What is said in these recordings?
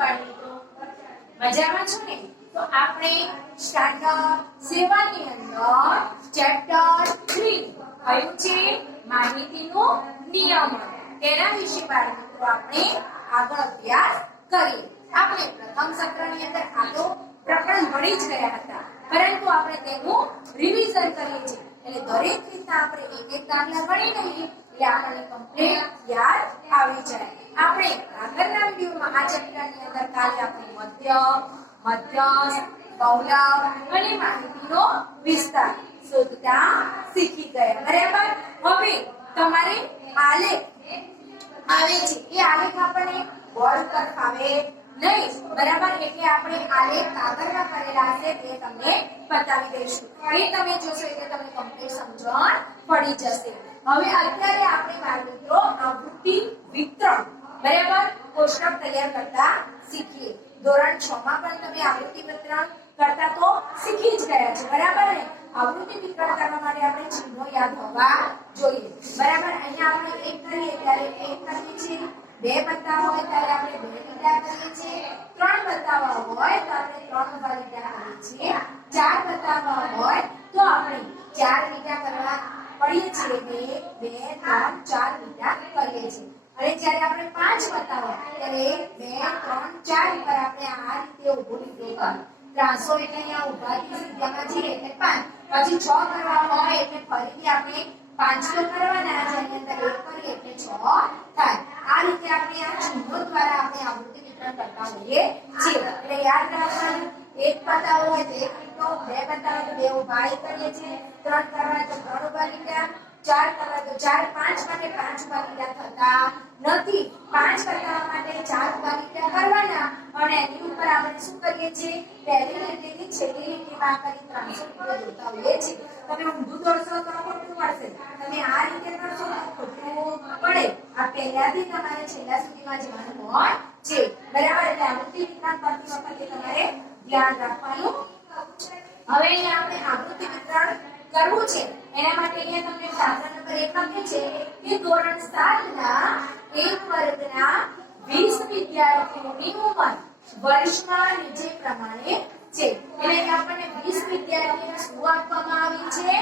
બાળમિત્રો, મજામાં છો ને? તો આપણે સ્ટાન્ડર્ડ 7 ની અંદર ચેપ્ટર 3 કયું છે? માહિતીનું નિયમન. તેના વિશે બાળમિત્રો આપણે આગળ અભ્યાસ કરીએ. આપણે પ્રથમ સત્રની અંદર આ તો પ્રકરણ ભણી જ ગયા હતા, પરંતુ આપણે તેનું રિવિઝન કરીએ છીએ. એટલે દરેક રીતના આપણે એક એક દાખલા ગણી લઈએ એટલે આપણને કમ્પ્લીટ યાદ આવી જાય. આપણે આગળના વિડિયોમાં આ ચેપ્ટરની અંદર કાલે આપણે મધ્યક, મધ્યસ્થ, બહુલક અને માહિતીનો વિસ્તાર શોધતા શીખી ગયા. બરાબર? હવે તમારે આલેખ આવે છે, એ આલેખ આપણને બોર્ડ પર ફાવે નહીં. બરાબર? એટલે આપણે આલેખ કાગળમાં કરેલા છે તે તમને બતાવી દઈશું. એ તમે જોશો એટલે તમને કમ્પ્લીટ સમજણ પડી જશે. હવે અત્યારે આપણે બાળમિત્રો આવૃત્તિ વિતરણ, બરાબર, કોષ્ટક તૈયાર કરતા શીખીએ. ધોરણ 6 માં પણ તમે આવૃત્તિ વિતરણ કરતા તો શીખી જ ગયા છો. બરાબર ને? આવૃત્તિ વિતરણ કરવા માટે આપણે ચિહ્નો યાદ હોવા જોઈએ. બરાબર? અહીંયા આપણે 1 કરીએ ત્યારે 1 કરીએ છીએ, 2 બતાવવા હોય ત્યારે આપણે 2 લીટા કરીએ છીએ, 3 બતાવવા હોય તો આપણે 3 ઉભા લીટા કરીએ છીએ, 4 બતાવવા હોય તો આપણે 4 લીટા કરવા પડીએ છીએ. 1 2 3 4 લીટા કરીએ છીએ. અને જ્યારે આપણે 5 બતાવવા ત્યારે 1 2 3 4 ઉપર આપણે આ રીતે ઊભો લીટો કરો. ત્રાસો એટલે અહીંયા ઊભાથી સીધામાં જઈએ એટલે 5. પછી 6 કરવા હોય એટલે ફરીથી આપણે 5 તો કરવાના, જેની અંદર 1 કરીએ એટલે 6 થાય. આ રીતે આપણે આ ચિહ્નો દ્વારા આપણે આવૃત્તિ વિતરણ કરતા હોઈએ છીએ. એટલે યાદ રાખવાનું, 1 બતાવવો હોય તો 1 લીટો, 2 બતાવો તો 2 ઊભા કરીએ છીએ, 3 કરવા તો 3 ઊભા લીટા, 4 કરવા તો 4, 5 માટે 5 ઊભા લીટા થતા નથી. 5 બતાવવા માટે 4 ઊભા લીટા કરવાના અને એની ઉપર આપણે શું કરીએ છીએ? પહેલી લીટીની છેલ્લી લીટીમાં કરી 300 લીટો દોરતા હોઈએ છીએ. તમે ઊંધું દોરશો તો ખોટું પડશે, તમે આ રીતે કરશો તો ખોટું પડે. આ પહેલાથી તમારે છેલ્લા સુધીમાં જવાનું હોય છે. બરાબર? એટલે આવૃત્તિ વિતરણ કરતી વખતે તમારે ધ્યાન રાખવાનું. હવે અહીંયા આપણે આવૃત્તિ વિતરણ કરવું છે, એના માટે અહીંયા તમને દાખલા નંબર 1 લખે છે કે ધોરણ 7 ના એક વર્ગના 20 વિદ્યાર્થીઓની ઉંમર વર્ષમાં નીચે પ્રમાણે છે. એટલે આપણને 20 વિદ્યાર્થીઓને શું આપવામાં આવી છે?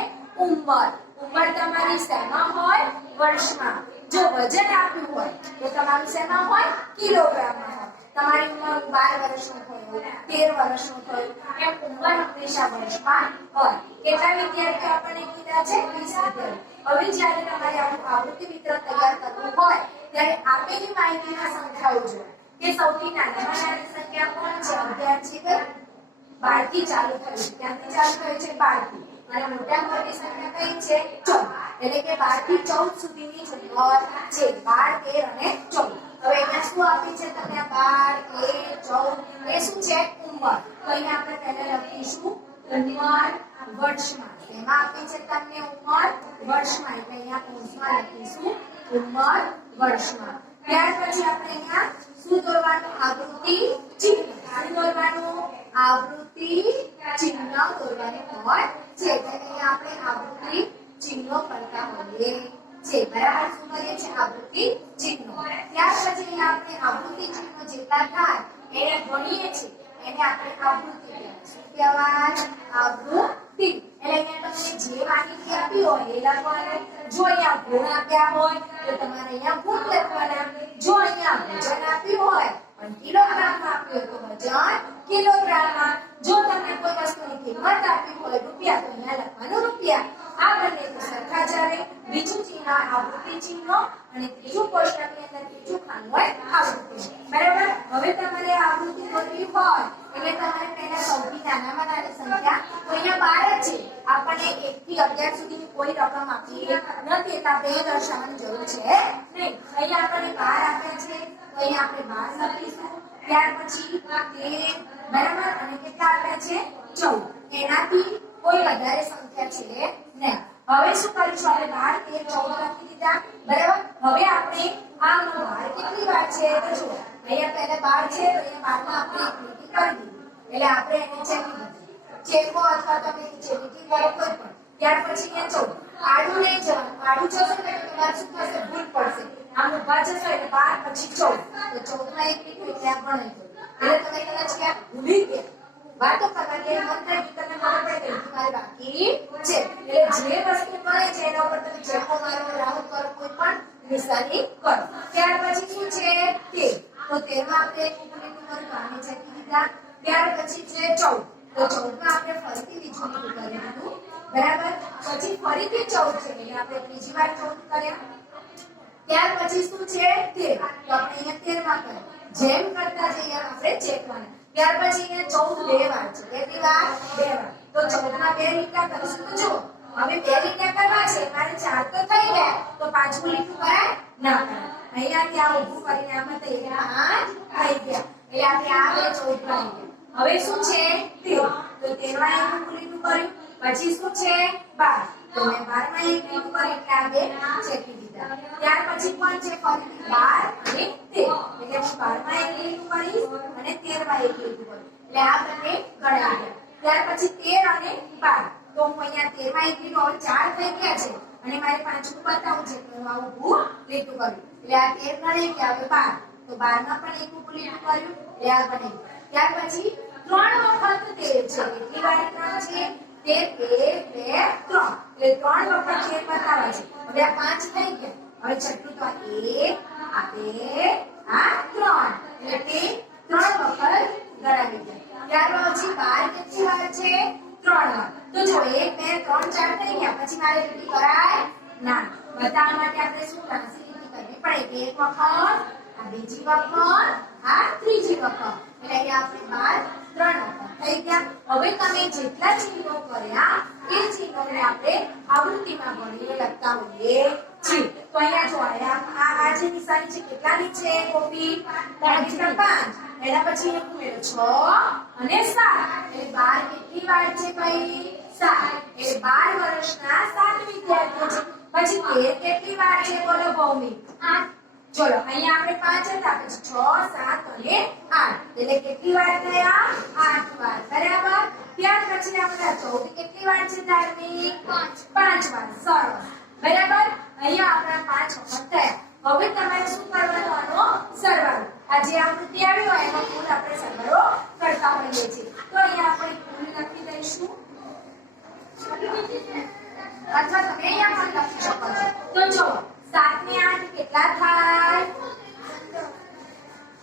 ઉંમર. ઉંમર તમારી શેમાં હોય? વર્ષમાં. જો વજન આપ્યું હોય તો તમારું શેમાં હોય? કિલોગ્રામમાં હોય. તમારી ઉંમર 12 વર્ષનું થયું, 13 વર્ષનું થયું, એમ ઉંમર હંમેશા વર્ષમાં હોય. કેટલા વિદ્યાર્થીઓ આપણને કીધા છે? 20 વિદ્યાર્થીઓ. હવે જ્યારે તમારે આવૃત્તિ વિતરણ તૈયાર કરવું હોય ત્યારે આપેલી માહિતીના સંખ્યાઓ જો કે સૌથી નાનામાં નાની સંખ્યા કોણ છે? 11 છે. 12 થી ચાલુ થયું છે. ક્યાંથી ચાલુ થયું છે? 12 થી. અને મોટા મોટી સંખ્યા કઈ છે? 14. એટલે કે 12 થી 14 સુધીની જ ઉંમર છે. 12 13 અને 14. હવે અહીંયા શું આપી છે તમને? 12 13 14 એ શું છે? ઉંમર. તો અહીંયા આપણે પહેલા લખીશું ઉંમર વર્ષમાં. એમાં આપી છે તમને ઉંમર વર્ષમાં, એટલે અહીંયા કૌંસમાં લખીશું ઉંમર વર્ષમાં. ત્યાર પછી આપણે અહીંયા શું દોરવાનું? આવૃત્તિ ચિહ્ન. શું દોરવાનું? આવૃત્તિ ચિહ્ન દોરવાનું હોય છે. અહીંયા આપણે આવૃત્તિ ચિહ્નો કરતા હોઈએ છે. બરાબર? શું કરીએ છીએ? આવૃત્તિ ચિહ્નો. ત્યાર પછી અહીંયા આપણે આવૃત્તિ ચિહ્નો જેટલા થાય એને ગણીએ છીએ, એને આપણે આવૃત્તિ કહેવાય. શું કહેવાય? આવૃત્તિ. એટલે અહીંયા તમને જે માહિતી આપી હોય એ લખવાનું. જો અહીંયા ગુણ આપ્યા હોય તો તમારે અહીંયા ગુણ લખવાના. જો અહીંયા વજન આપ્યું હોય પણ કિલોગ્રામમાં આપ્યું હોય તો વજન કિલોગ્રામમાં. જો તમને કોઈ વસ્તુની કિંમત આપી હોય રૂપિયા તો અહીંયા લખવાનું રૂપિયા. આ બંને તો સરખા જ આવે. બીજું ચિહ્ન આવૃત્તિ ચિહ્નો અને ત્રીજું કોષ્ટકની અંદર ત્રીજું ખાનું હોય આવૃત્તિ. બરાબર? હવે તમારે આવૃત્તિ દોરવી હોય એટલે તમારે પહેલા સૌથી નાનામાં નાની સંખ્યા તો અહીંયા 12 જ છે. આપણને 1 થી 11 સુધીની કોઈ રકમ આપી નથી એટલે આપણે એ દર્શાવવાની જરૂર છે નહીં. અહીંયા આપણને 12 આપ્યા છે તો અહીંયા આપણે 12 લખીશું. ત્યાર પછી 13, બરાબર, અને કેટલા આપ્યા છે? 14. એનાથી કોઈ વધારે સંખ્યા છે નહીં. હવે શું કરીશું? આપણે 12 13 14 લખી દીધા. બરાબર? હવે આપણે આમ 12 કેટલી વાર છે તો જુઓ. અહીંયા પહેલા 12 છે તો અહીંયા 12 માં આપણે એક લીટી કરી દીધી. એટલે આપણે એને ચેકી દીધી. ચેકો અથવા તમે નીચે લીટી કરો કોઈ પણ. ત્યાર પછી અહીંયા 14. આડું નહીં જવાનું. આડું જશો એટલે તમારે શું થશે? ભૂલ પડશે. આમ ઊભા જશો એટલે 12 પછી 14. તો 14 માં એક લીટી એટલે આ ગણાઈ ગયું. વાતો કરવા કે મન થાય કે તમને ખબર પડે કે તમારે બાકી છે એટલે જે વસ્તુ મળે છે એના ઉપર તમે ચેકો મારો રાઉન્ડ કરો કોઈ પણ નિશાની કરો ત્યાર પછી શું છે તે તો તેમાં આપણે એક લીટું કર્યું આને ચેકી દીધા ત્યાર પછી છે 14 તો 14 માં આપણે ફરીથી બીજું લીટું કરી દીધું બરાબર પછી ફરીથી 14 છે એટલે આપણે ત્રીજી વાર 14 કર્યા ત્યાર પછી શું છે 13 તો આપણે અહીંયા 13 માં કરીએ જેમ કરતા જઈએ આપણે ચેકવાના ત્યાર પછી અહીંયા 14 બે વાર છે કેટલી વાર બે વાર તો 14 માં બે લીટા કરશું તો જો હવે બે લીટા કરવા છે મારે 4 તો થઈ ગયા તો પાંચમું લીટું કરાય ના કરાય અહીંયા ત્યાં ઊભું કરીને આમાં તો 5 થઈ ગયા એટલે આપણે આ બે 14 બની ગયા હવે શું છે 13 તો 13 માં એક લીટું કર્યું પછી શું છે 12 તો મેં 12 માં એક લીટું કર્યું એટલે આ બે ચેકી દીધા ત્યાર પછી પણ છે ફરીથી 12 અને 13 એટલે હું 12 માં એક લીટું કરીશ અને 13 માં એક લીટું કરીશ એટલે આ બંને ગણાઈ ગયા ત્યાર પછી 13 અને 12 તો હું અહીંયા 13 માં એક લીટું હવે 4 થઈ ગયા છે અને મારે પાંચમું બતાવવું છે તો હું આ ઊભું લીટું કર્યું એટલે આ 13 ગણાઈ ગયા હવે 12 તો 12 માં પણ એક ઊભું લીટું કર્યું એટલે આ બની ત્યાર પછી 3 વખત 13 છે કેટલી વાર 3 છે 13 1 2 3 એટલે 3 વખત છે બતાવવા છે હવે આ 5 થઈ ગયા હવે છઠ્ઠું તો આ 1 આ 2 આ 3 એટલે 3 વખત ગણાવી ગયા ત્યાર પછી 12 કેટલી વાર છે 3 વાર તો જો 1 2 3 4 થઈ ગયા પછી મારે લીટી કરાય ના બતાવવા માટે આપણે શું રાશિ લીટી કરવી પડે એક વખત આ બીજી વખત આ ત્રીજી વખત એટલે અહીંયા આપણે 12 3 વખત થઈ ગયા હવે તમે જેટલા ચિહ્નો કર્યા એ ચિહ્નોને આપણે આવૃત્તિમાં ભણીને લખતા હોઈએ છીએ તો અહીંયા જો આ જે નિશાની છે કેટલાની છે કોપી 5 એના પછી એક ઉમેરો 6 અને 7 એટલે 12 કેટલી વાર છે ભાઈ 7 એટલે 12 વર્ષના 7 વિદ્યાર્થીઓ છે પછી 13 કેટલી વાર છે બોલો ભૌમિક 8 ચલો અહીંયા આપણે 5 હતા પછી 6 7 અને 8 એટલે કેટલી વાર થયા 8 વાર બરાબર ત્યાર પછી આપણે 14 કેટલી વાર છે ધાર્મિક 5 વાર સરસ બરાબર અહીંયા આપણા 5 વખત થયા હવે તમારે શું કરવાનું આનો સરવાળો આ જે આકૃતિ આવી હોય એનો કુલ આપણે સરવાળો કરતા હોઈએ છીએ તો અહીંયા આપણે કુલ લખી દઈશું અથવા તમે અહીંયા પણ લખી શકો છો તો જો 7 ને 8 કેટલા થાય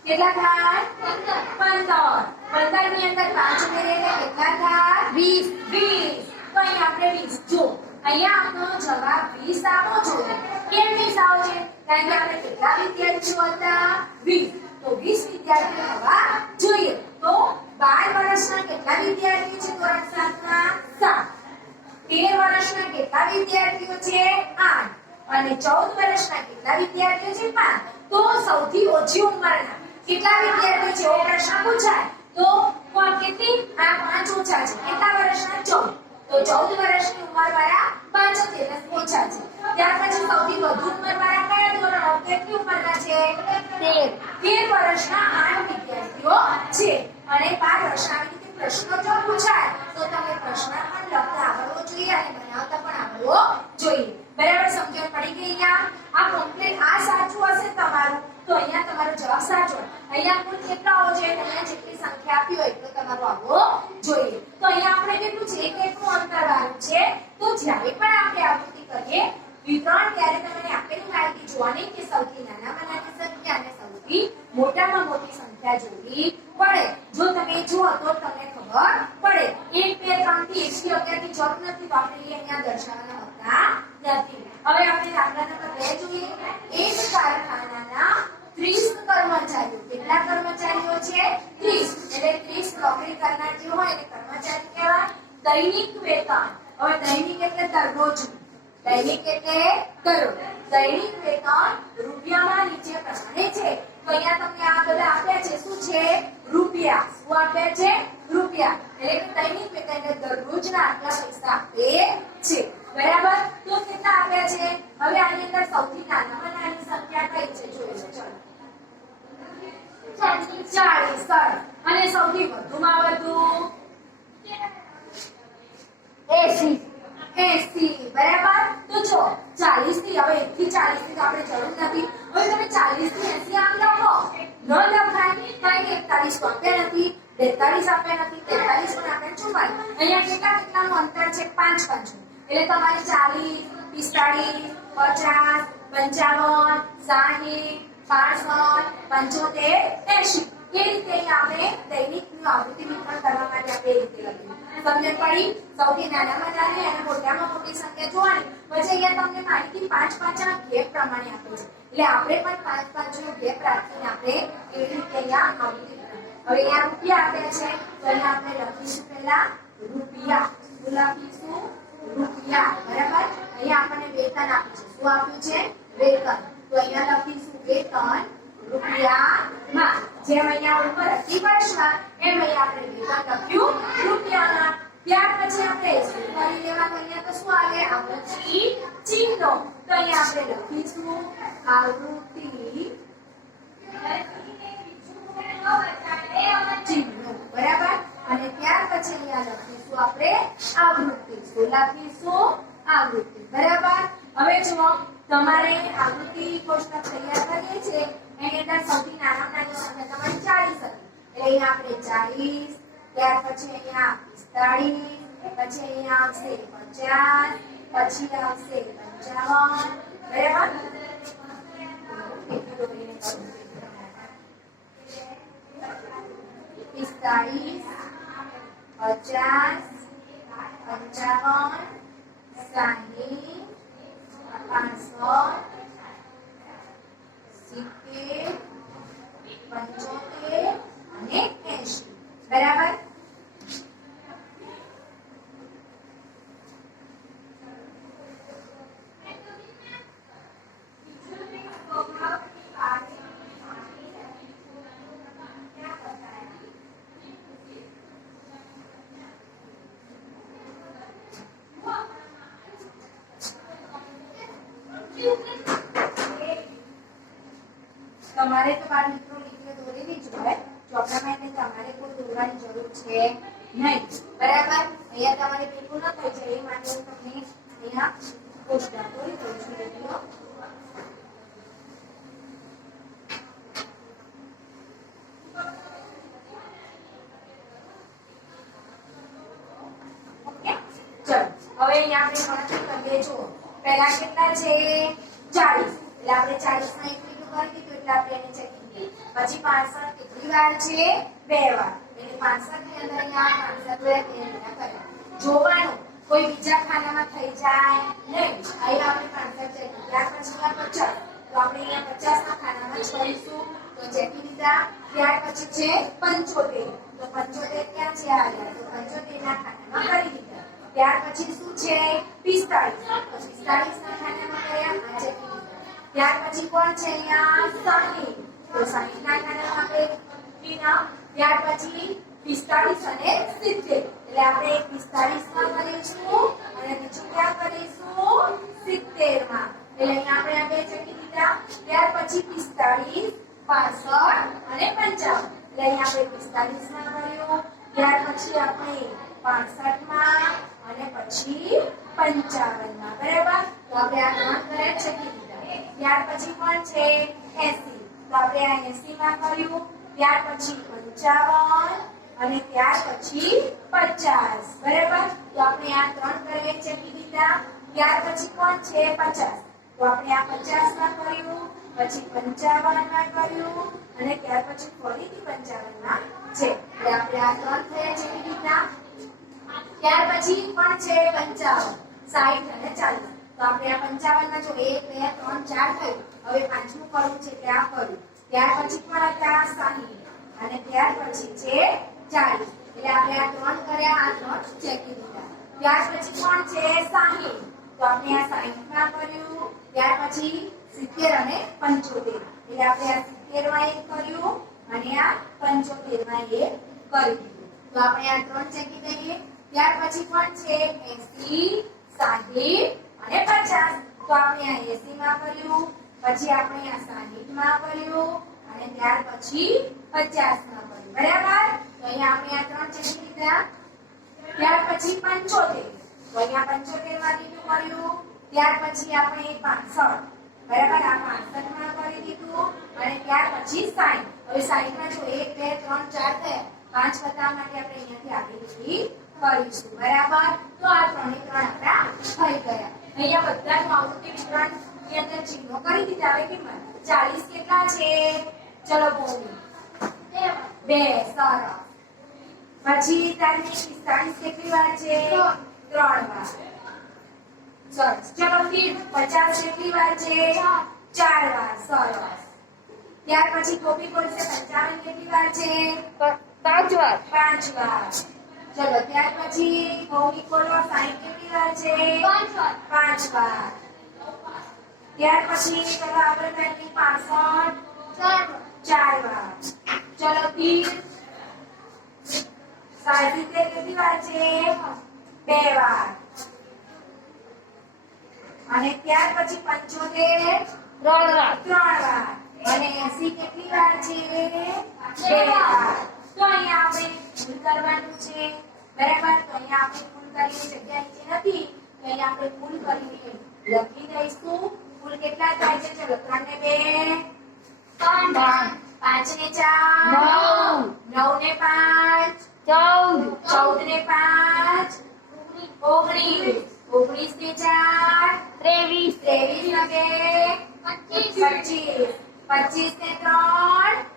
કેટલા થાય 15 15 ની અંદર 5 ઉમેરીને કેટલા થાય 20 તો અહીંયા આપણે 20 જો અહીંયા આપણો જવાબ 20 આવવો જોઈએ કેમ 20 આવવો છે કારણ કે આપણે કેટલા વિદ્યાર્થીઓ હતા 20 તો 20 વિદ્યાર્થીઓ હોવા જોઈએ તો 12 વર્ષના કેટલા વિદ્યાર્થીઓ છે ધોરણ 7 માં 7 13 વર્ષના કેટલા વિદ્યાર્થીઓ છે 8 અને 14 વર્ષના કેટલા વિદ્યાર્થીઓ છે 5 તો સૌથી ઓછી ઉંમરના કેટલા વિદ્યાર્થીઓ છે એવો પ્રશ્ન પૂછાય તો કેટલી આ 5 ઓછા છે કેટલા વર્ષના 14 તો 14 વર્ષની ઉંમરવાળા 75 ઓછા છે ત્યાર પછી સૌથી વધુ ઉંમરવાળા કયા ધોરણો કેટલી ઉંમરના છે 13 વર્ષના 8 વિદ્યાર્થીઓ છે અને 5 વર્ષના આવી રીતે પ્રશ્નો જો પૂછાય તો તમે પ્રશ્ન પણ લખતા આવડવો જોઈએ અને બનાવતા પણ આવડવો જોઈએ બરાબર સમજણ પડી ગઈ અહીંયા આ કમ્પ્લીટ આ સાચું હશે તમારું તો અહીંયા તમારો જવાબ સાચો અહીંયા કુલ કેટલા હોવો જોઈએ અહીંયા જેટલી સંખ્યા આપી હોય એટલો તમારો આવવો જોઈએ તો અહીંયા આપણે કેટલું છે એકનું અંતરવાળું છે તો જ્યારે પણ આપણે આવૃત્તિ કરીએ વિતરણ ત્યારે તમને આપેલી માહિતી જોવાની કે સૌથી નાનામાં નાની સંખ્યા અને સૌથી મોટામાં મોટી સંખ્યા જોવી પડે જો તમે જુઓ તો તમને ખબર પડે 1 2 3 થી 1 થી 11 ની જરૂર નથી તો આપણે અહીંયા દર્શાવવાના હોતા નથી હવે આપણે દાખલા નંબર 2 જોઈએ એક કારખાનાના 30 કર્મચારીઓ કેટલા કર્મચારીઓ છે 30 એટલે 30 નોકરી કરનાર જે હોય એને કર્મચારી કહેવાય દૈનિક વેતન હવે દૈનિક એટલે દરરોજ દૈનિક એટલે દરરોજ દૈનિક વેતન રૂપિયામાં નીચે પ્રમાણે છે તો અહીંયા તમને આ બધા આપ્યા છે શું છે રૂપિયા શું આપ્યા છે રૂપિયા એટલે કે દૈનિક વેતન એટલે દરરોજના આટલા પૈસા આપે છે બરાબર તો કેટલા આપ્યા છે હવે આની અંદર સૌથી નાનામાં નાની સંખ્યા કઈ છે જોઈ લો ચલો 40 અને સૌથી વધુમાં વધુ 80 બરાબર તો જો 40 થી હવે 1 થી 40 થી તો આપણે જરૂર નથી હવે તમે 40 થી 80 આમ લખો ન લખાય કારણ કે 41 તો આપ્યા નથી 43 આપ્યા નથી, 43 પણ આપણે 44. અહીંયા કેટલાનું અંતર છે? 5 5 એટલે તમારે 40 45 50 55 60 65 75 80 એ રીતે આપણે દૈનિકની આવૃત્તિ વિતરણ કરવા માટે આપણે એ રીતે લખ્યું. તમને પડી સૌથી નાનામાં નાની અને મોટામાં મોટી સંખ્યા જોવાની. પછી અહીંયા તમને માહિતી 5 5 ના ગેપ પ્રમાણે આપે છે. એટલે આપણે પણ 5 5 નો ગેપ રાખીને આપણે એ રીતે અહીંયા આવૃત્તિ. હવે અહીંયા રૂપિયા આપ્યા છે તો અહીંયા આપણે લખીશું પહેલા રૂપિયા. લખીશું રૂપિયા. બરાબર. અહીંયા આપણને વેતન આપ્યું છે. શું આપ્યું છે? વેતન. તો અહીંયા લખીશું વેતન રૂપિયામાં. જેમ અહીંયા ઉપર હતી પ્રશ્ન એમ અહીંયા આપણે વેતન લખ્યું રૂપિયામાં. ત્યાર પછી આપણે શું કરી લેવાનું? અહીંયા તો શું આવે? આવૃત્તિ ચિહ્નો. તો અહીંયા આપણે લખીશું આવૃત્તિ ચિહ્નો. બરાબર. અને ત્યાર પછી અહીંયા લખીશું આપણે આવૃત્તિ. શું લખીશું? આવૃત્તિ. બરાબર. હવે જુઓ તમારે આવૃત્તિ કોષ્ટક તૈયાર કરીએ છીએ એની અંદર સૌથી નાનામાં નાની સંખ્યા તમારી 40 હતી. એટલે અહીંયા આપણે 40, ત્યાર પછી અહીંયા 45, પછી અહીંયા આવશે 50, પછી આવશે 55, 50, 55, 60, 50, 70, 75 અને 80. બરાબર. તમારે તો બાર મિત્રો લીટીઓ દોરેલી જ હોય. ચોપડામાં એટલે તમારે કોઈ દોરવાની જરૂર છે નહીં. બરાબર. અહીંયા તમારે પેલું ન થઈ જાય એ માટે હું તમને અહીંયા કોષ્ટક દોરી દઉં છું. લીટીઓ ઓકે. ચલો હવે અહીંયા આપણે ગણતરી કરીએ. જો પહેલા કેટલા છે? 40. એટલે આપણે 40 માં એક લીટું કરી દીધું એટલે આપણે એને ચેકી દીધી. પછી 65 કેટલી વાર છે? 2 વાર. એટલે 65 ની અંદર અહીંયા 65 કર્યા. જોવાનું કોઈ બીજા ખાનામાં થઈ જાય નહીં. અહીંયા આપણે 65 ચેકી. ત્યાર પછી 50. તો આપણે અહીંયા 50 ના ખાનામાં જ કરીશું. તો ચેકી દીધા. ત્યાર પછી છે 75. તો 75 ક્યાં છે? આવ્યા. તો 75 ના ખાનામાં કરી દીધા. ત્યાર પછી શું છે? 45. તો 45 ના ખાનામાં કર્યા. આ ચેકી દીધા. ત્યાર પછી કોણ છે? અહીંયા 60. તો 60 ના ખાનામાં આપણે પીના. ત્યાર પછી 45 અને 70. એટલે આપણે 45 માં કરીશું અને બીજું ક્યાં કરીશું? 70 માં. એટલે અહીંયા આપણે આ બે ચકી દીધા. ત્યાર પછી 45, 65 અને 55. એટલે અહીંયા આપણે 45 માં કર્યું. ત્યાર પછી આપણે 65 માં અને પછી 55 માં. બરાબર. તો આપણે આ ત્રણ કર્યા ચકી દીધા. ત્યાર પછી કોણ છે? 80. તો આપણે આ 80 માં કર્યું. ત્યાર પછી 55 અને ત્યાર પછી 50. બરાબર. તો આપણે આ ત્રણ કરે ચેકી દીધા. ત્યાર પછી કોણ છે? 50. તો આપણે આ 50 માં કર્યું. પછી 55 માં કર્યું અને ત્યાર પછી ફરીથી 55 માં છે. એટલે આપણે આ ત્રણ થયા ચેકી દીધા. ત્યાર પછી પણ છે 55, 60 અને 40. તો આપણે આ 55 માં જો 1 2 3 4 થયું. હવે પાંચમું કરવું છે એટલે આ કર્યું. ત્યાર પછી પણ હતા 60 અને ત્યાર પછી છે 40. એટલે આપણે આ ત્રણ કર્યા. આ ત્રણ ચેકી દીધા. ત્યાર પછી કોણ છે? 60. તો આપણે આ 60 માં કર્યું. ત્યાર પછી 70 અને 75. એટલે આપણે આ 70 માં એક કર્યું અને આ 75 માં એક કરી દીધું. તો આપણે આ ત્રણ ચેકી દઈએ. ત્યાર પછી કોણ છે? 80, 60 અને 50. તો આપણે આ 80 માં કર્યું. પછી આપણે આ 60 માં કર્યું અને ત્યાર પછી 50 માં કર્યું. બરાબર. તો અહીંયા આપણે આ ત્રણ ચેકી દીધા. ત્યાર પછી 75. તો અહીંયા 75 માં લીધું કર્યું. ત્યાર પછી આપણે 65. બરાબર. આ 65 માં કરી દીધું અને ત્યાર પછી 60. હવે 60 માં જો 1 2 3 4 થયા. 5 બતાવવા માટે આપણે અહીંયાથી આગળ કરીશું બરાબર તો આ 3 એ 3 આપણા થઈ ગયા અહીંયા બધાનું આવૃત્તિ વિતરણ ની અંદર ચિહ્નો કરી દીધા હવે કિંમત 40 કેટલા છે ચલો બોલો 2 સરસ પછી તારીખ 45 કેટલી વાર છે 3 વાર સરસ ચલો ફિર 50 કેટલી વાર છે 4 વાર સરસ ત્યાર પછી કોપી બોલશે 55 કેટલી વાર છે 5 વાર 5 વાર ચલો ત્યાર પછી કોપી બોલો 60 કેટલી વાર છે 5 વાર ત્યાર પછી ચલો આપણે તારીખ 65 4 વાર ચલો ફિર 60 કેટલી વાર છે 2 વાર અને ત્યાર પછી 75 3 વાર અને 80 કેટલી વાર છે 2 વાર તો અહીંયા આપણે ભૂલ કરવાનું છે બરાબર તો અહીંયા આપણે ભૂલ કરીને જગ્યા નીચે નથી તો અહીંયા આપણે ભૂલ કરીને લખી દઈશું ભૂલ કેટલા થાય છે ચલો 3 ને 2 5 ને 4 9 ને 5 14 ને 5 19 19 ને 4 23 ને 25 25 ને 3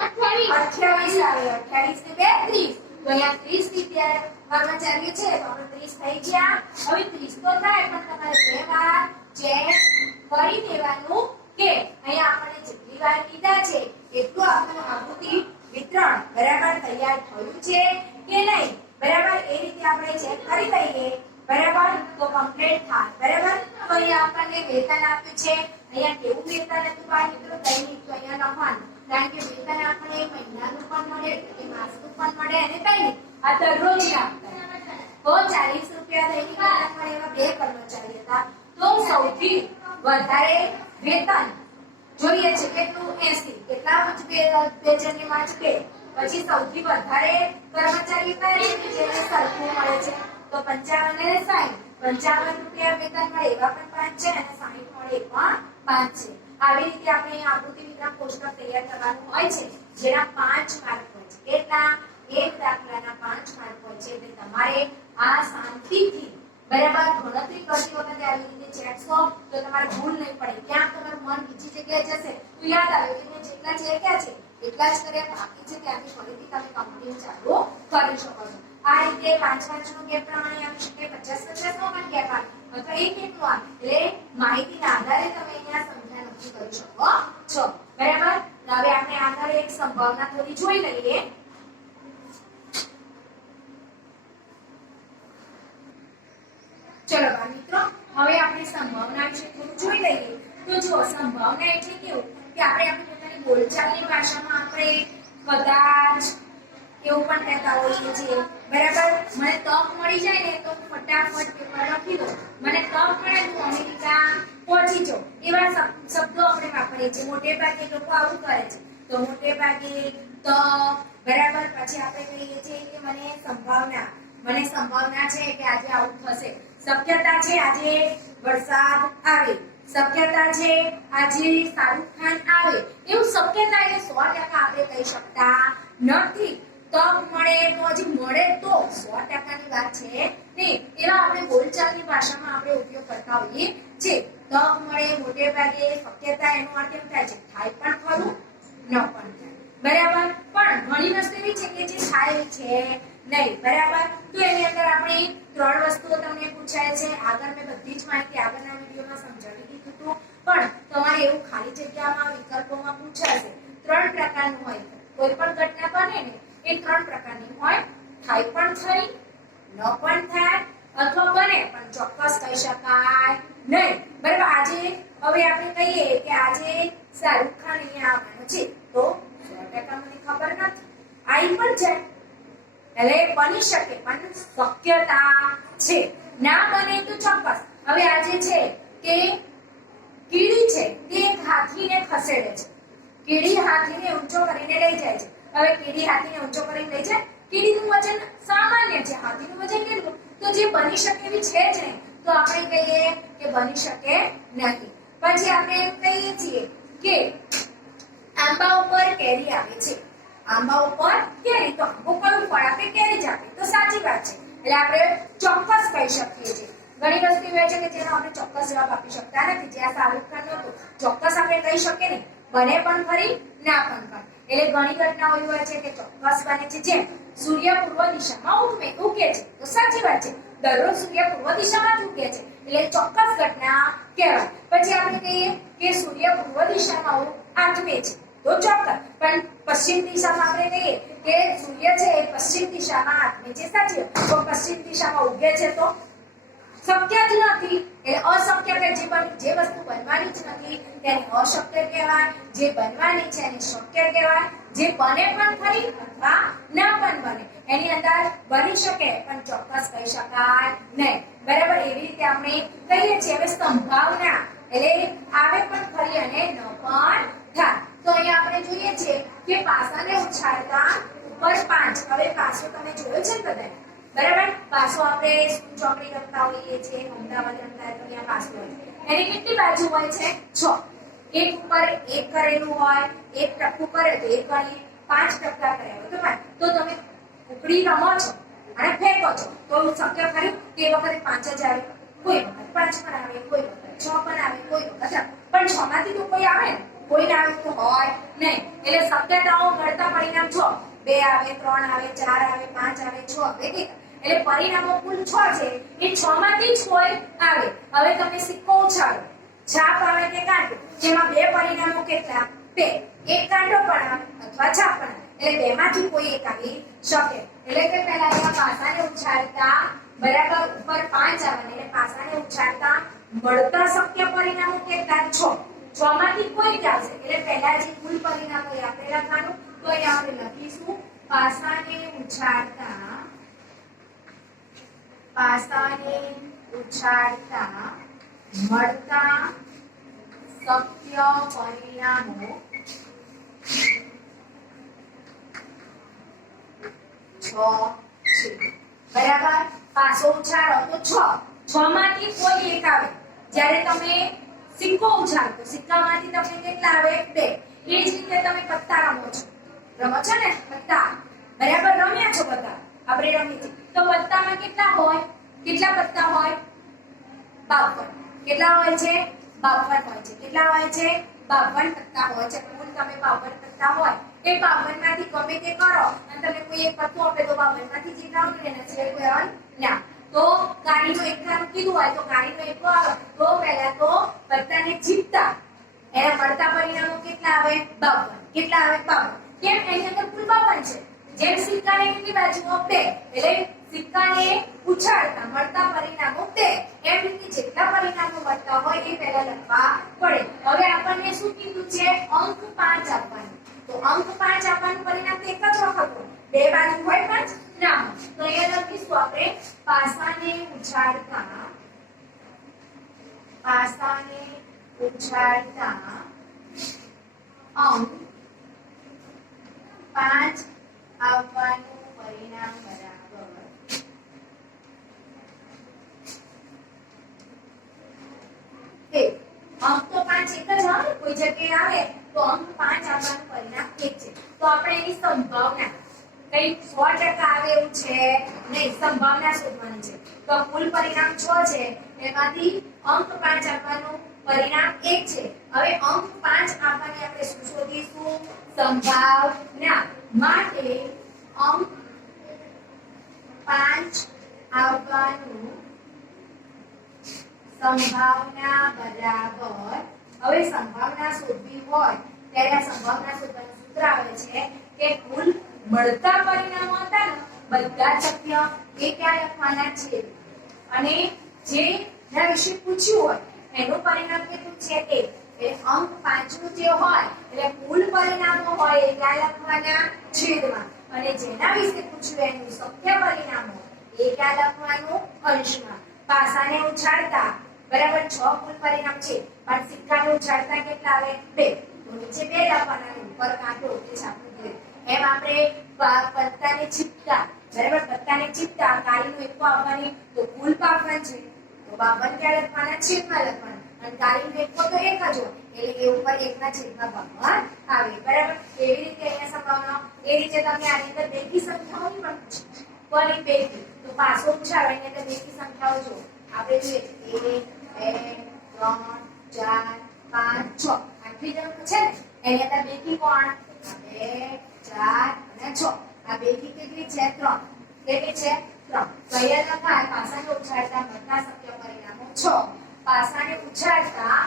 28 આવે 28 ને 32 તો અહીંયા 30 થી કર્મચારીઓ છે તો આપણે 30 થઈ ગયા હવે 30 તો થાય પણ તમારે બે વાર ચેક કરી દેવાનું કે અહીંયા આપણે જેટલી વાર કીધા છે એટલું આપણું આવૃત્તિ વિતરણ બરાબર તૈયાર થયું છે કે નહીં બરાબર એ રીતે આપણે ચેક કરી લઈએ બરાબર તો કમ્પ્લીટ થાય બરાબર તો અહીંયા આપણને વેતન આપ્યું છે અહીંયા કેવું વેતન હતું બાળ મિત્રો દૈનિક તો અહીંયા લખવાનું કારણ કે વેતન આપણે મહિનાનું પણ મળે એટલે માસનું પણ મળે અને દૈનિક આ દરરોજ આપતા તો 40 રૂપિયા દૈનિક વેતન મળે એવા બે કર્મચારી હતા તો સૌથી વધારે વેતન જોઈએ છે કેટલું 80 કેટલા પેજની માં છે પછી સૌથી વધારે કર્મચારી કયા છે જેને સરખું મળે છે તો 55 અને 60 55 રૂપિયા વેતન મળે એવા પણ 5 છે અને 60 મળે એ પણ 5 છે આવી રીતે આપણે આવૃત્તિ વિતરણ કોષ્ટક તૈયાર કરવાનું હોય છે જેના 5 માર્ક હોય છે કેટલા એક દાખલાના 5 માર્ક હોય છે એટલે તમારે આ શાંતિથી બરાબર ગણતરી કરતી વખતે આવી રીતે ચેકશો તો તમારે ભૂલ નહીં પડે ક્યાંક તમારું મન બીજી જગ્યાએ જશે તો યાદ આવે કે મેં જેટલા ચેક્યા છે એટલા જ કર્યા બાકી છે ત્યાંથી ફરીથી તમે કમ્પ્લીટ ચાલુ કરી શકો છો આ રીતે 5 નો ગેપ પ્રમાણે આવી શકે 50 નો પણ ગેપ આવે અથવા એક નો આવે એટલે માહિતીના આધારે તમે અહીંયા સંખ્યા નક્કી કરી શકો છો બરાબર હવે આપણે આગળ એક સંભાવના થોડી જોઈ લઈએ ચલો બાળ મિત્રો હવે આપણે સંભાવના વિશે થોડું જોઈ લઈએ તો જો સંભાવના એટલે કેવું કે આપણે આપણી પોતાની બોલચાલની ભાષામાં આપણે કદાચ એવું પણ કહેતા હોઈએ છીએ બરાબર મને તક મળી જાય ને તો ફટાફટ પેપર લખી દો મને તક મળે તો અમેરિકા પહોંચી જાઉં એવા શબ્દો આપણે વાપરીએ છીએ મોટે ભાગે લોકો આવું કરે છે તો મોટે ભાગે તક બરાબર પછી આપણે કહીએ છીએ કે મને સંભાવના છે કે આજે આવું થશે શક્યતા છે આજે વરસાદ આવે શક્યતા છે આજે શાહરુખ ખાન આવે એવું શક્યતા એટલે 100% આપણે કહી શકતા નથી તક મળે તો હજી મળે તો 100% ની વાત છે ને એવા આપણે બોલચાલની ભાષામાં આપણે ઉપયોગ કરતા હોઈએ છે તક મળે મોટે ભાગે શક્યતા એનો અર્થ એમ થાય છે થાય પણ ખરું ન પણ થાય બરાબર પણ ઘણી વસ્તુ એવી છે કે જે થાય છે નહીં બરાબર તો એની અંદર આપણે 3 વસ્તુઓ તમને પૂછાય છે આગળ મેં બધી જ માહિતી આગળના વિડિયોમાં સમજાવી દીધું હતું પણ તમારે એવું ખાલી જગ્યામાં વિકલ્પોમાં પૂછાશે 3 પ્રકારનું હોય કોઈ પણ ઘટના બને ને એ 3 પ્રકારની હોય થાય પણ થઈ ન પણ થાય અથવા બને પણ ચોક્કસ કહી શકાય નહીં બરાબર આજે હવે આપણે કહીએ કે આજે શાહરુખ ખાન અહીંયા આવવાનો છે તો 100% મને ખબર નથી આવી પણ છે એટલે બની શકે પણ શક્યતા છે ના બને તો ચોક્કસ હવે આજે છે કે કીડી છે તે એક હાથીને ખસેડે છે કીડી હાથીને ઊંચો કરીને લઈ જાય છે હવે કીડી હાથીને ઊંચો કરીને લઈ જાય કીડીનું વજન સામાન્ય છે હાથીનું વજન કેટલું તો જે બની શકે એવી છે જ નહીં તો આપણે કહીએ કે બની શકે નહીં પછી આપણે કહીએ છીએ કે આંબા ઉપર કેરી આવે છે આંબા ઉપર કેરી, તો આંબો કયું ફળ આપે? કેરી જ આપે. તો સાચી વાત છે. એટલે આપણે ચોક્કસ કહી શકીએ છીએ. ઘણી વસ્તુ એવી છે કે જેનો આપણે ચોક્કસ જવાબ આપી શકતા નથી. જે આ શાહરુખ ખાન નહોતું, ચોક્કસ આપણે કહી શકીએ નહીં, બને પણ ખરી, ના પણ ખરી. એટલે ઘણી ઘટનાઓ એવી હોય છે કે ચોક્કસ બને છે. જેમ સૂર્ય પૂર્વ દિશામાં ઉગે છે, તો સાચી વાત છે. દરરોજ સૂર્ય પૂર્વ દિશામાં જ ઉગે છે, એટલે ચોક્કસ ઘટના કહેવાય. પછી આપણે કહીએ કે સૂર્ય પૂર્વ દિશામાં આથમે છે, તો ચોક્કસ. પણ પશ્ચિમ દિશામાં આપણે કહીએ કે સૂર્ય છે એ પશ્ચિમ દિશામાં આથમે છે, સાચી વાત. તો પશ્ચિમ દિશામાં ઉગે છે તો શક્ય જ નથી. એટલે અશક્ય કે જે વસ્તુ બનવાની જ નથી તેને અશક્ય કહેવાય, જે બનવાની છે એને શક્ય કહેવાય. જે બને પણ ખરી અથવા ના પણ બને, એની અંદર બની શકે પણ ચોક્કસ કહી શકાય નહીં. બરાબર, એવી રીતે આપણે કહીએ છીએ. હવે સંભાવના એટલે આવે પણ ખરી અને ન પણ થાય. તો અહીંયા આપણે જોઈએ છે કે પાસાને ઉછાળતા ઉપર 5. હવે પાસો તમે જોયો છે ને બધાએ? બરાબર, પાસો આપણે ચોકડી રમતા હોઈએ છીએ, અમદાવાદ રમતા હોય તો અહીંયા પાસો હોય. એની કેટલી બાજુ હોય છે? 6. એક ઉપર એક કરેલું હોય, એક ટપકું કરે તો એક ગણીએ, 5 ટપકા કર્યા હોય તો તમે ઉકડી રમો છો અને ફેંકો છો, તો શક્ય ખરું કે એ વખતે 5 જ આવે? કોઈ વખત 5 પણ આવે, કોઈ વખત 6 પણ આવે, કોઈ વખત પણ 6 માંથી તો કોઈ આવે ને, કોઈ ના આવે તો હોય નહીં. એટલે શક્યતાઓ મળતા પરિણામ 6. 2 આવે, 3 આવે, 4 આવે, 5 આવે, 6 આવે, એટલે પરિણામો કુલ 6 છે. એ 6 માંથી જ કોઈ આવે. હવે તમે સિક્કો ઉછાળો, છાપ આવે કે કાંટો, જેમાં 2 પરિણામો કેટલા? 2. એક કાંટો પણ આવે અથવા છાપ પણ આવે, એટલે 2 માંથી કોઈ એક આવી શકે. એટલે કે પહેલા અહીંયા પાસાને ઉછાળતા બરાબર ઉપર 5 આવવાને, એટલે પાસાને ઉછાળતા મળતા શક્ય પરિણામો કેટલા? 6. 6 માંથી કોઈ જ આવશે, એટલે પહેલા જે કુલ પરિણામો એ આપણે લખવાનું. તો અહીંયા આપણે લખીશું પાસાને ઉછાળતા મળતા શક્ય પરિણામો 6 છે. બરાબર, પાસો ઉછાળો તો 6 માંથી કોઈ એક આવે. જ્યારે તમે સિક્કો ઉછાળો તો સિક્કામાંથી તમને કેટલા આવે? 2. એ જ રીતે તમે પત્તા રમો છો ને પત્તા, બરાબર, રમ્યા છો પત્તા, આપણે રમીએ છીએ. તો પત્તામાં કેટલા હોય? કેટલા પત્તા હોય? 52. કેટલા હોય છે? 52 હોય છે. કેટલા હોય છે? 52 પત્તા હોય છે. કુલ તમે 52 પત્તા હોય, એ 52 માંથી ગમે તે કરો અને તમે કોઈ એક પત્તું આપે તો 52 માંથી જેટલા આવે એના સિવાય કોઈ આવે ના. તો કાળીનો એકલાનું કીધું હોય તો કાળીનો એકલો આવે તો પહેલા તો પત્તાને જીતતા એના મળતા પરિણામો કેટલા આવે? 52. કેટલા આવે? 52. કેમ? એની અંદર કુલ 52 છે. જેમ સિક્કાને કેટલી બાજુઓ? 2. એટલે સિક્કાને ઉછાળતા મળતા પરિણામો 2. એમ રીતે જેટલા પરિણામો મળતા હોય એ પહેલા લખવા પડે. હવે આપણને શું કીધું છે? અંક 5 આપવાનું. તો અંક 5 આપવાનું પરિણામ તો એક જ વખત હોય, 2 બાજુ હોય પણ ના હોય. તો અહીંયા લખીશું આપણે પાસાને ઉછાળતા અંક 5 આવવાનું પરિણામ બરાબર અંક તો 5 એક જ આવે, કોઈ જગ્યાએ આવે તો અંક 5 આવવાનું પરિણામ 1 છે. તો આપણે એની સંભાવના કઈ 100% આવે એવું છે નહીં, સંભાવના શોધવાની છે. તો કુલ પરિણામ 6 છે, એમાંથી અંક 5 આપવાનું પરિણામ 1 છે. હવે અંક 5 આપવાની આપણે શું શોધીશું? સંભાવના. માટે અંક 5 આવવાનું સંભાવના બરાબર. હવે સંભાવના શોધવી હોય ત્યારે સંભાવના શોધવાનું સૂત્ર આવે છે કે કુલ મળતા પરિણામો હતા ને બધા શક્ય એ ક્યાં લખવાના છે, અને જે ના વિશે પૂછ્યું હોય એનું પરિણામ કેટલું છે? 1. એટલે અંક 5 નું જે હોય એટલે કુલ પરિણામો હોય એ ક્યાં લખવાના? છેદમાં. અને જેના વિશે પૂછ્યું એનું શક્ય પરિણામો એ ક્યાં લખવાનું? અંશમાં. પાસાને ઉછાળતા બરાબર 6 કુલ પરિણામ છે, પણ સિક્કાને ઉછાળતા કેટલા આવે? 2. તો નીચે 2 લખવાના, ઉપર કાંટો કે છાપું જોઈએ. એમ આપણે પત્તાને ચીપતા બરાબર, પત્તાને ચીપતા કાળીનો એકકો આવવાની તો કુલ 52 છે. તો 52 ક્યાં લખવાના? છેદમાં લખવાના. અને તારીખ બેઠો તો એક જ હોય એટલે એ ઉપર 1 ના છેદમાં ભાગમાં આવે બરાબર એવી રીતે અહીંયા સંભાવના એ રીતે તમે આની અંદર બેકી સંખ્યાઓની પણ પૂછી કોની બેકી તો પાછો પૂછાવે એની અંદર બેકી સંખ્યાઓ જો આપણે જોઈએ 1 2 3 4 5 6 આટલી જ છે ને એની અંદર બેકી કોણ 2 4 અને 6 આ બેકી કેટલી છે 3 કેટલી છે 3 તો અહીંયા લખાય પાસાને ઉછાળતા બધા શક્ય પરિણામો 6 પાસાને ઉછાળતા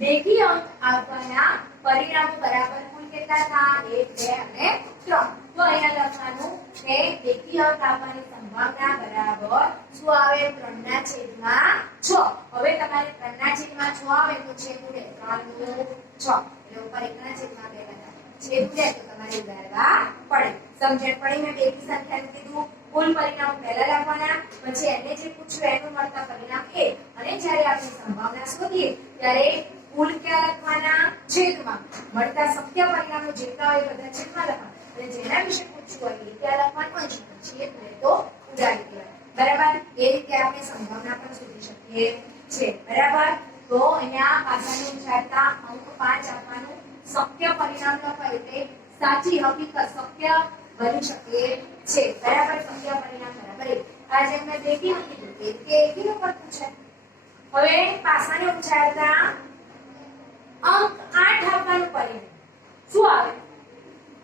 બેકી અંક આવવાના પરિણામો બરાબર કુલ કેટલા થા 1 2 અને 3 તો અહીંયા લખવાનું કે બેકી અંક આવવાની સંભાવના બરાબર શું આવે 3 ના છેદમાં 6 હવે તમારે 3 ના છેદમાં 6 આવે તો છેદ ઉડે 3 નું 6 એટલે ઉપર 1 ના છેદમાં 2 લખા છેદ ઉડે તો તમારે ઉડાડવા પડે સમજણ પડી મેં બેકી સંખ્યાને કીધું કુલ પરિણામ પહેલા લખવાના પછી એને જે પૂછ્યું એનું મળતા પરિણામ એ અને જ્યારે આપણે સંભાવના શોધીએ ત્યારે કુલ ક્યાં લખવાના છેદમાં મળતા શક્ય પરિણામો જેટલા હોય બધા છેદમાં લખવાના અને જેના વિશે પૂછ્યું હોય એ ક્યાં લખવાનું અંશ છેદ ઉડે તો ઉડાડી દેવાના બરાબર એ રીતે આપણે સંભાવના પણ શોધી શકીએ છે બરાબર તો અહીંયા પાસાને ઉછાળતા અંક 5 આપવાનું શક્ય પરિણામ લખાય એટલે સાચી હકીકત શક્ય બની શકે છે બરાબર શક્ય પરિણામ બરાબર આ જેમ મેં બેકી કીધું એ રીતે એકી ઉપર પૂછાય હવે પાસાને ઉછાળતા અંક 8 આપવાનું પરિણામ શું આવે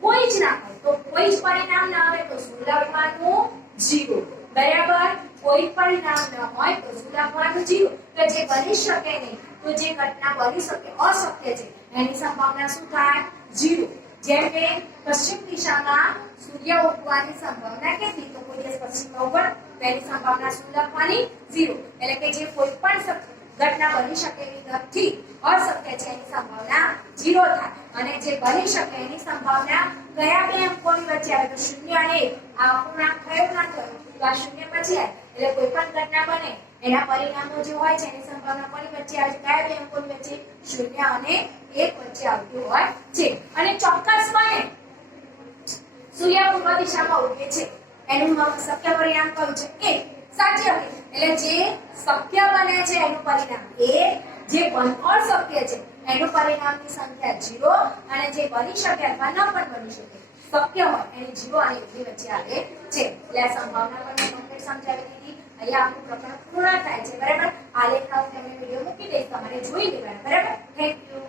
કોઈ જ ના હોય તો કોઈ જ પરિણામ ના આવે તો શું લખવાનું 0 બરાબર કોઈ પરિણામ ન હોય તો શું લખવાનું 0 તો જે બની શકે નહીં તો જે ઘટના બની શકે અશક્ય છે એની સંભાવના શું થાય 0 જેમ કે પશ્ચિમ દિશામાં સૂર્ય ઉગવાની સંભાવના કેટલી તો કોઈ દિવસ પશ્ચિમમાં ઉગે તેની સંભાવના શું લખવાની 0 એટલે કે જે કોઈ પણ ઘટના બની શકે એવી નથી અશક્ય છે એની સંભાવના 0 થાય અને જે બની શકે એની સંભાવના કયા બે અંકોની વચ્ચે આવે તો 0 અને 1 આ અપૂર્ણાંક થયો ના થયો તો આ 0 પછી આવે એટલે કોઈ પણ ઘટના બને એના પરિણામો જે હોય છે એની સંભાવના કોની વચ્ચે આવે છે કયા બે અંકોની વચ્ચે 0 અને 1 વચ્ચે આવતી હોય છે અને ચોક્કસપણે સૂર્ય પૂર્વ દિશામાં ઉગે છે એનું શક્ય પરિણામ કયું છે 1 સાચી હકીકત એટલે જે શક્ય બને છે એનું પરિણામ 1 જે અશક્ય છે એનું પરિણામની સંખ્યા 0 અને જે બની શકે અથવા ન પણ બની શકે શક્ય હોય એની 0 અને 1 ની વચ્ચે આવે છે એટલે આ સંભાવના પણ કમ્પ્લીટ સમજાવી દીધી અહીંયા આપણું પ્રકરણ પૂર્ણ થાય છે બરાબર આ લેખાઓ તમને વિડિયો મૂકી દઈશ તમારે જોઈ લેવાનું બરાબર થેન્ક યુ